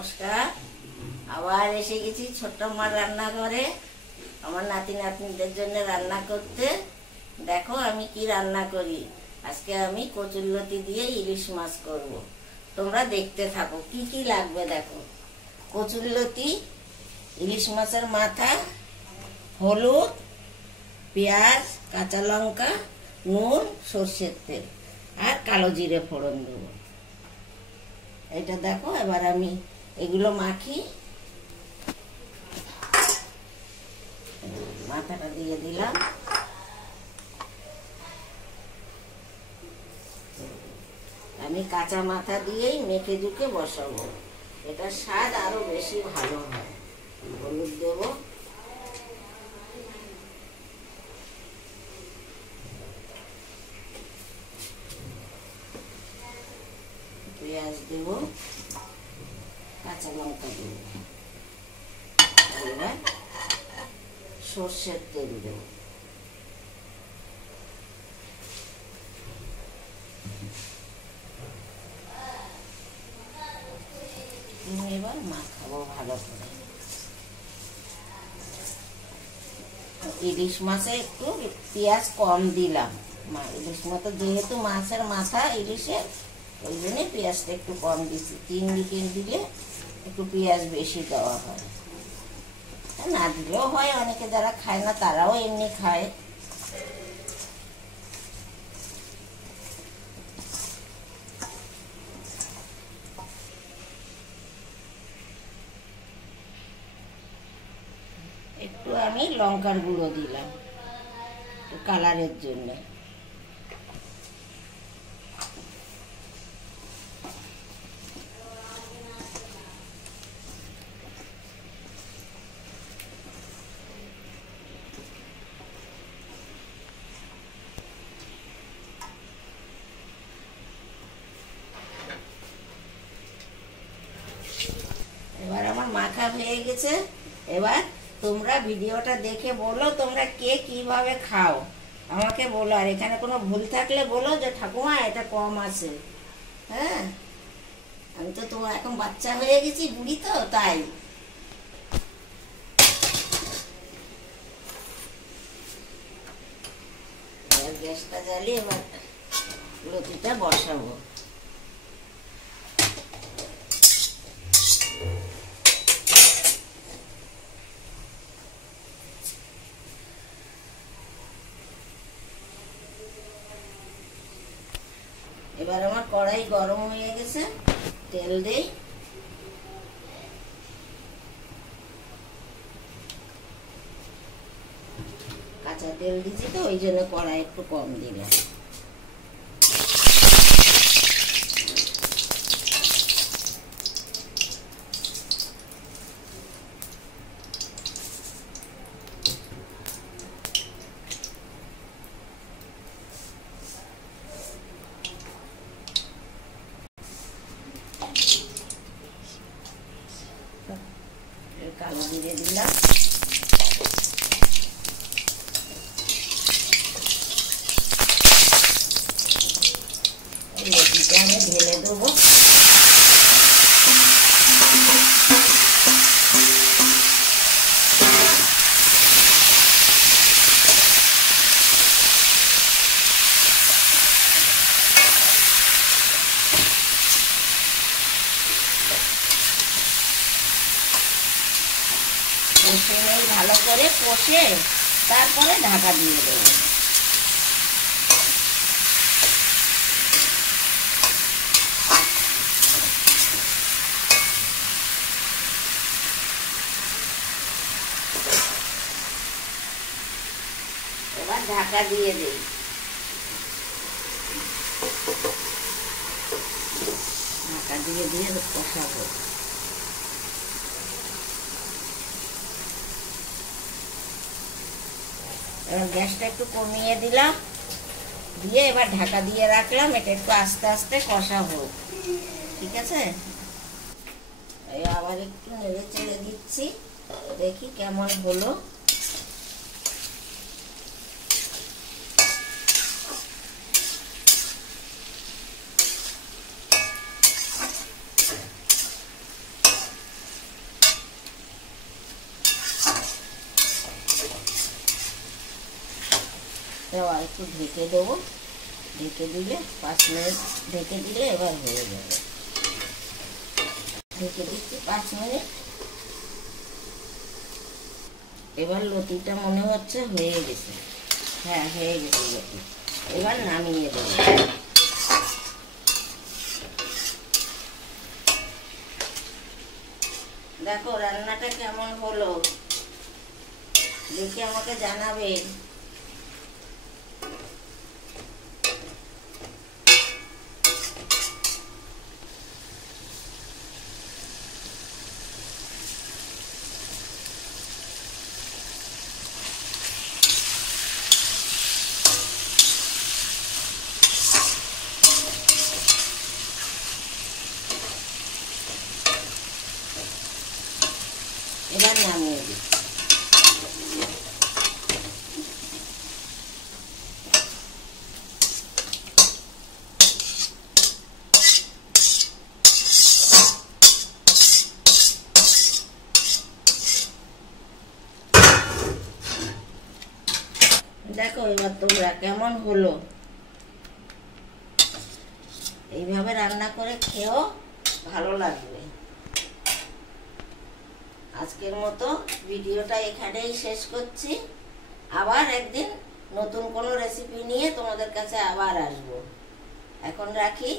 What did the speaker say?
নমস্কার। আবার এসে গেছি ছোট্ট মার রান্নাঘরে আমার নাতি নাতনিদের জন্য রান্না করতে। দেখো আমি কি রান্না করি। আজকে আমি কচুরলতি দিয়ে ইলিশ মাছ করব। তোমরা দেখতে থাকো কি কি লাগবে। দেখো, কচুরলতি, ইলিশ মাছের মাথা, হলুদ, পেঁয়াজ, কাঁচা লঙ্কা, নুন, সর্ষের তেল আর কালো জিরে ফোড়ন দেবো। এটা দেখো, এবার আমি এগুলো মাখি। মাথাটা দিয়ে দিলাম। আমি কাঁচা মাথা দিয়েই মেখে ঢুকে বসাবো। এটা স্বাদ আরো বেশি ভালো হয়। হলুদ দেবো, পেঁয়াজ দেব, কাঁচা লঙ্কা দেব, এবার সর্ষের তেল দেব। এবার মাখাবো ভালো করে। ইলিশ মাছে একটু পেঁয়াজ কম দিলাম। ইলিশ মাছ যেহেতু মাছের মাথা ইলিশের, ওই জন্য পেঁয়াজটা একটু কম দিচ্ছি। 3 দিকে দিলে একটু পেঁয়াজ বেশি দেওয়া হয়, না দিলেও হয়। অনেকে যারা খায় না তারাও এমনি খায়। একটু আমি লঙ্কার গুঁড়ো দিলাম কালারের জন্য। এবার আমার মাখা হয়ে গেছে। এবার তোমরা ভিডিওটা দেখে বলো তোমরা কে কিভাবে খাও, আমাকে বলো। আর এখানে কোনো ভুল থাকলে বলো যে ঠাকুমা এটা কম আছে। হ্যাঁ, আমি তো তোমার এখন বাচ্চা হয়ে গেছি, বুড়ি তো, তাই। গ্যাসটা জ্বালিয়ে এবার লতিটা বসাবো। এবার আমার কড়াই গরম হয়ে গেছে, তেল দেই। কাঁচা তেল দিচ্ছি তো, ওই জন্য কড়াই একটু কম দিলাম। কালো জিরে দিলাম, লতিটা আমি ঢেলে দেবো। কষে নেই ভালো করে, কষে তারপরে ঢাকা দিয়ে দেবো। এবার ঢাকা দিয়ে দিই। ঢাকা দিয়ে দিয়ে কষাবো। এবার গ্যাসটা একটু কমিয়ে দিলাম, দিয়ে এবার ঢাকা দিয়ে রাখলাম। এটা একটু আস্তে আস্তে কষা হোক, ঠিক আছে। এই আবার একটু নেড়ে চেড়ে দিচ্ছি, দেখি কেমন হলো। গ্যাসটাও আর একটু ঢেকে দেবো, ঢেকে দিলে 5 মিনিট ঢেকে দিলে এবার হয়ে যাবে। ঢেকে দিচ্ছি 5 মিনিট। এবার লতিটা মনে হচ্ছে হয়ে গেছে। হ্যাঁ, হয়ে গেছে লতি। এবার নামিয়ে দেবো। দেখো রান্নাটা কেমন হলো, দেখে আমাকে জানাবে। এবার নামিয়ে দিচ্ছি। দেখো এবার তোমরা কেমন হলো। এইভাবে রান্না করে খেও, ভালো লাগবে। আজকের মতো ভিডিওটা এখানেই শেষ করছি। আবার একদিন নতুন কোনো রেসিপি নিয়ে তোমাদের কাছে আবার আসবো। এখন রাখি।